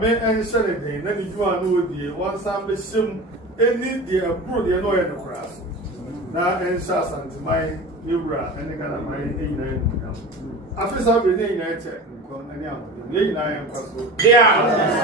mean, and Saturday, then you are no dear, one Sunday sim, any dear, brood, the annoying grass. Now, and Sassan to my Yura, and the kind of my 89. After something, I tell you, I am possible. Yeah.